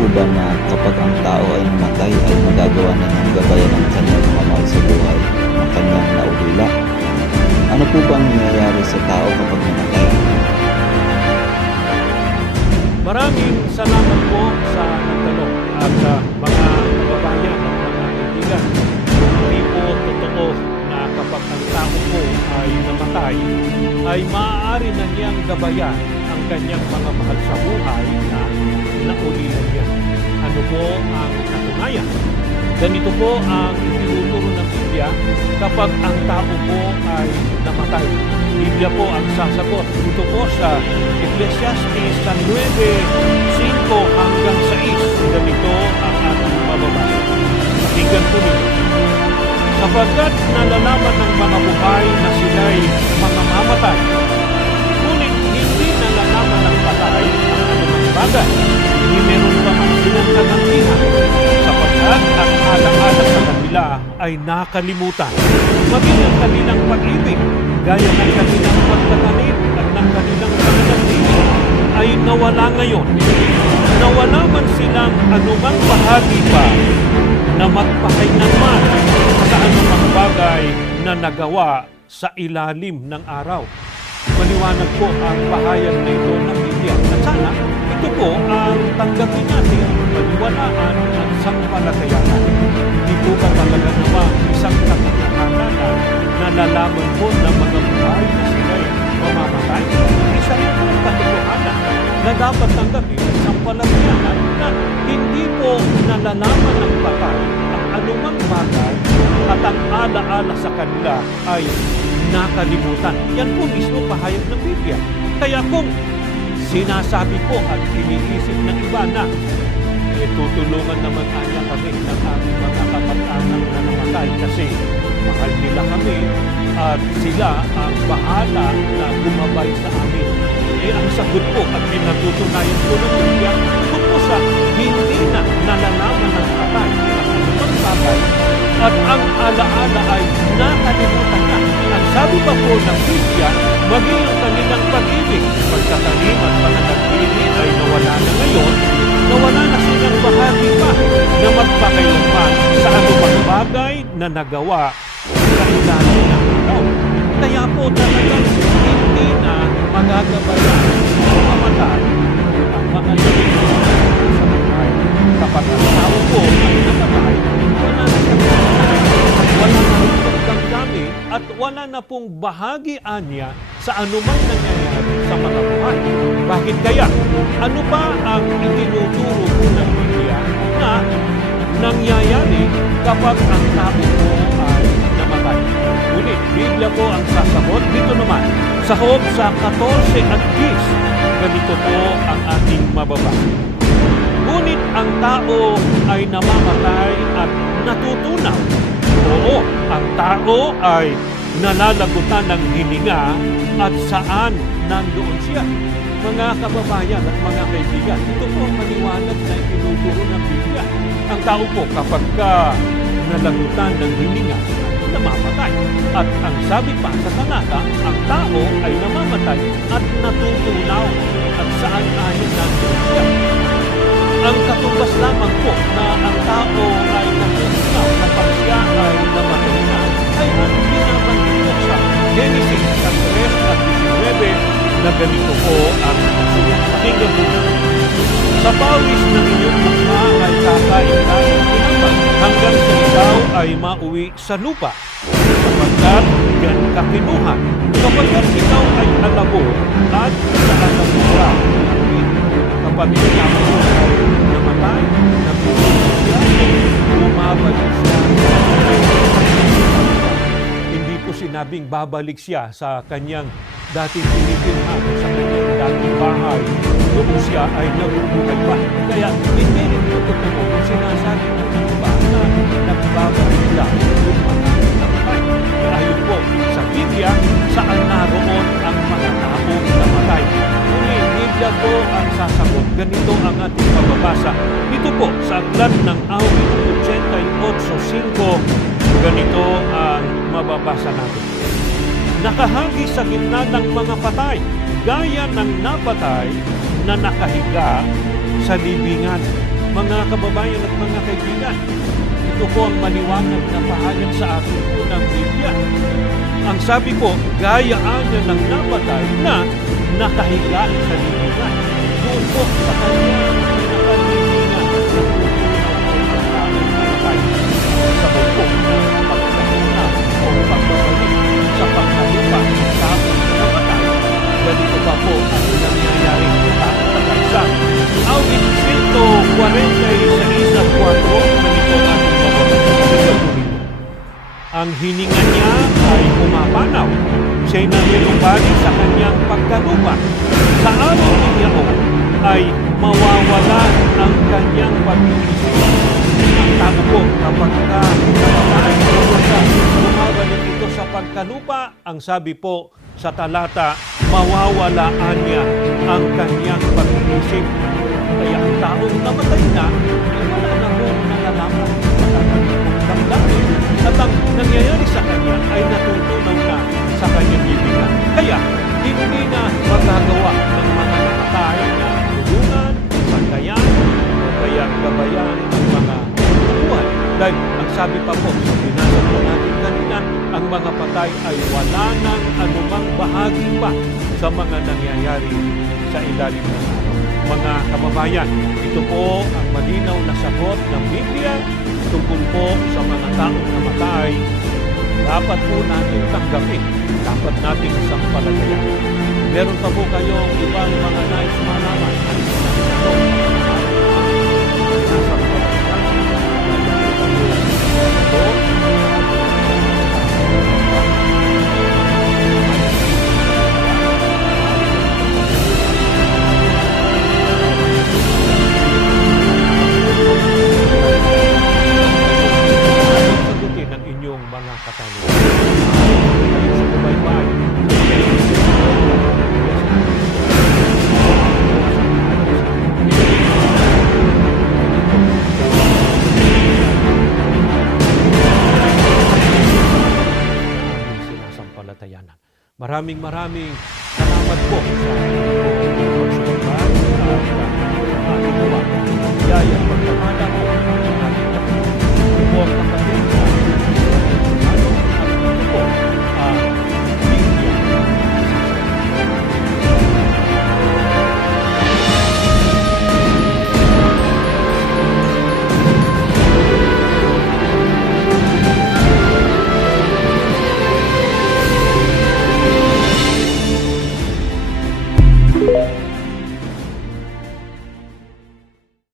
po ba na kapag ang tao ay namatay ay magagawa na ng gabayan ng kanyang mga mahal sa buhay ng kanyang naulila? Ano po ba ang nangyayari sa tao kapag namatay? Maraming salamat po sa nagtanong at mga kababayan at mga kaibigan. Hindi po totoo na kapag ang tao po ay namatay, ay maaari na niyang gabayan ang kanyang mga mahal sa buhay na naulilan niya. Ano po ang katunayan? Ganito po ang itinuturo ng Biblia kapag ang tao po ay namatay. Biblia po ang sasagot. Dito po sa Ecclesiastes 9:5 hanggang 6. Ganito ang ating mababasa. Pakinggan po ninyo. Sapagkat nalalaman ng mga buhay na sila'y mga mamatay, ngunit hindi nalalaman ng patay ang anumang bagay. Hindi meron pa man silang kagantihan, sapagkat ang alaala sa kanila ay nakalimutan. Maging ang kanilang pag-ibig, gaya ng kanilang pagtatanim at ng kanilang pananatili, ay nawala ngayon. Nawala man silang anumang bahagi pa na magpakailanman sa anumang bagay na nagawa sa ilalim ng araw. Maliwanag po ang pahayag na ito ng Biblia. At sana ito po ang tanggapin natin, paniwalaan at sampalatayanan. Hindi po ba talaga naman isang katotohanan na nalalaman po ng mga buhay na sila'y mamamatay? Isa rin po ang katotohanan na dapat tanggapin at sampalatayanan na hindi po nalalaman ng patay ang anumang bagay at ang alaala sa kanila ay nakalimutan. Yan po mismo pahayag ng Biblia. Kaya kung sinasabi po at iniisip ng iba na tutulungan naman kanya kami ng aming mga kapag-anak na namatay kasi mahal nila kami at sila ang bahala na gumabay sa amin. Ang sagot po at pinatutunayan po ng Biblia, tungkol po sa hindi na nalalaman ng patay ang anumang bagay at ang alaala ay nakalimutan na. Ang sabi pa po ng Biblia, maging ang kanilang pag-ibig, pagtatanim at pananatili ay nawala na ngayon, nawala na silang bahagi pa na magpakailanman sa anumang bagay na nagawa sa ilalim ng araw. Kaya po talagang hindi na magagabayan o mamatay ang mga nalilito sa buhay. Kapag ang tao po ay namatay, wala na siyang wala na rin pagdamdami at wala na pong bahagian niya sa anumang nangyayari sa mga buhay. Bakit kaya? Ano ba ang itinuturo po ng Biblia na nangyayari kapag ang tao po ay namatay? Ngunit, Biblia po ang sasagot. Dito naman, sa Job sa 14 at 10, ganito po ang ating mababasa. Ngunit ang tao ay namamatay at natutunaw. Oo, ang tao ay nalalagutan ng hininga at saan nandoon siya. Mga kababayan at mga kaibigan, ito po ang maliwanag na itinuturo ng Biblia. Ang tao po kapag nalagutan ng hininga, namamatay. At ang sabi pa sa talata, ang tao ay namamatay at natutunaw at saan ayon nandoon siya. Ang katumbas lamang po na ang tao ay natutunaw kapag siya ay namatay na ay ang binabanggit po sa Genesis 3 at 19 na ganito po ang sulat. Pakinggan po. Sa pawis ng inyong mukha ay kakain tayo tinapay hanggang sa ikaw ay mauwi sa lupa. Sapagkat yan ka kinuha. Kapagkat ikaw ay alabo at sa alabo ka uuwi. Kapag ikaw ay namatay, nagpupunta siya, bumabalik siya. Hindi po sinabing babalik siya sa kanyang dating tinitirhan, sa kanyang dating bahay, kung siya ay nabubuhay pa. Kaya hindi rin po totoo kung sinasabi po ng iba na nagbabalik lang yung mga namatay. Dahil po sa Biblia, saan naroon ang mga taong namatay. Ngunit Biblia po ang sasagot. Ganito ang ating mababasa. Dito po sa aklat ng awit 88:5, ganito ang mababasa natin. Nakahagi sa gitna ng mga patay, gaya ng napatay na nakahiga sa libingan. mga kababayan at mga kaibigan, ito po ang maliwanag na pahayag sa atin po ng Biblia. Ang sabi po, gayaan niya ng namatay na nakahiga sa libingan. Doon po sa kanyang pinakalilingan at natutunaw po ang taong namatay sa buko ng pagkakuna o pagbabalik sa pagkalupa ng taong namatay. Ganito pa po ang nangyayari sa taong sa Awit 146 at 4, ganito ang ating bababasa. Ang hininga niya ay pumapanaw. Siya'y nangyayari sa kanyang pagkalupa. Sa araw ng yaon ay mawawala ang kanyang pag-iisip. Ang tao po kapag bumabalik ito sa pagkalupa, ang sabi po sa talata, mawawalaan niya ang kanyang pag-iisip. Kaya ang taong namatay na, ay wala na po nalalaman ang damdamin. At ang nangyayari sa kanya ay natutunaw na sa kanyang bibigyan. Kaya, hindi na magagawa ng mga namatay na tulungan, pagkayan, o kaya gabayan ang mga buhay. Dahil ang sabi pa po sa binasa po natin kanina, ang mga patay ay wala ng anumang bahagi pa sa mga nangyayari sa ilalim ng araw. Mga kababayan, ito po ang malinaw na sagot ng Biblia tungkol po sa mga taong namatay. Dapat po natin tanggapin, dapat natin sampalagayan. Meron pa po kayong ibang mga nais malaman. Sagutin ang inyong mga katanungan. Sa kumaybay. Sinasampalatayanan. Maraming salamat po sa inyong pagsubaybay at ating gawa. Yaya pagkamala po ang ating kapatid. Ito po ang kapatid na at ito po ang Biblia.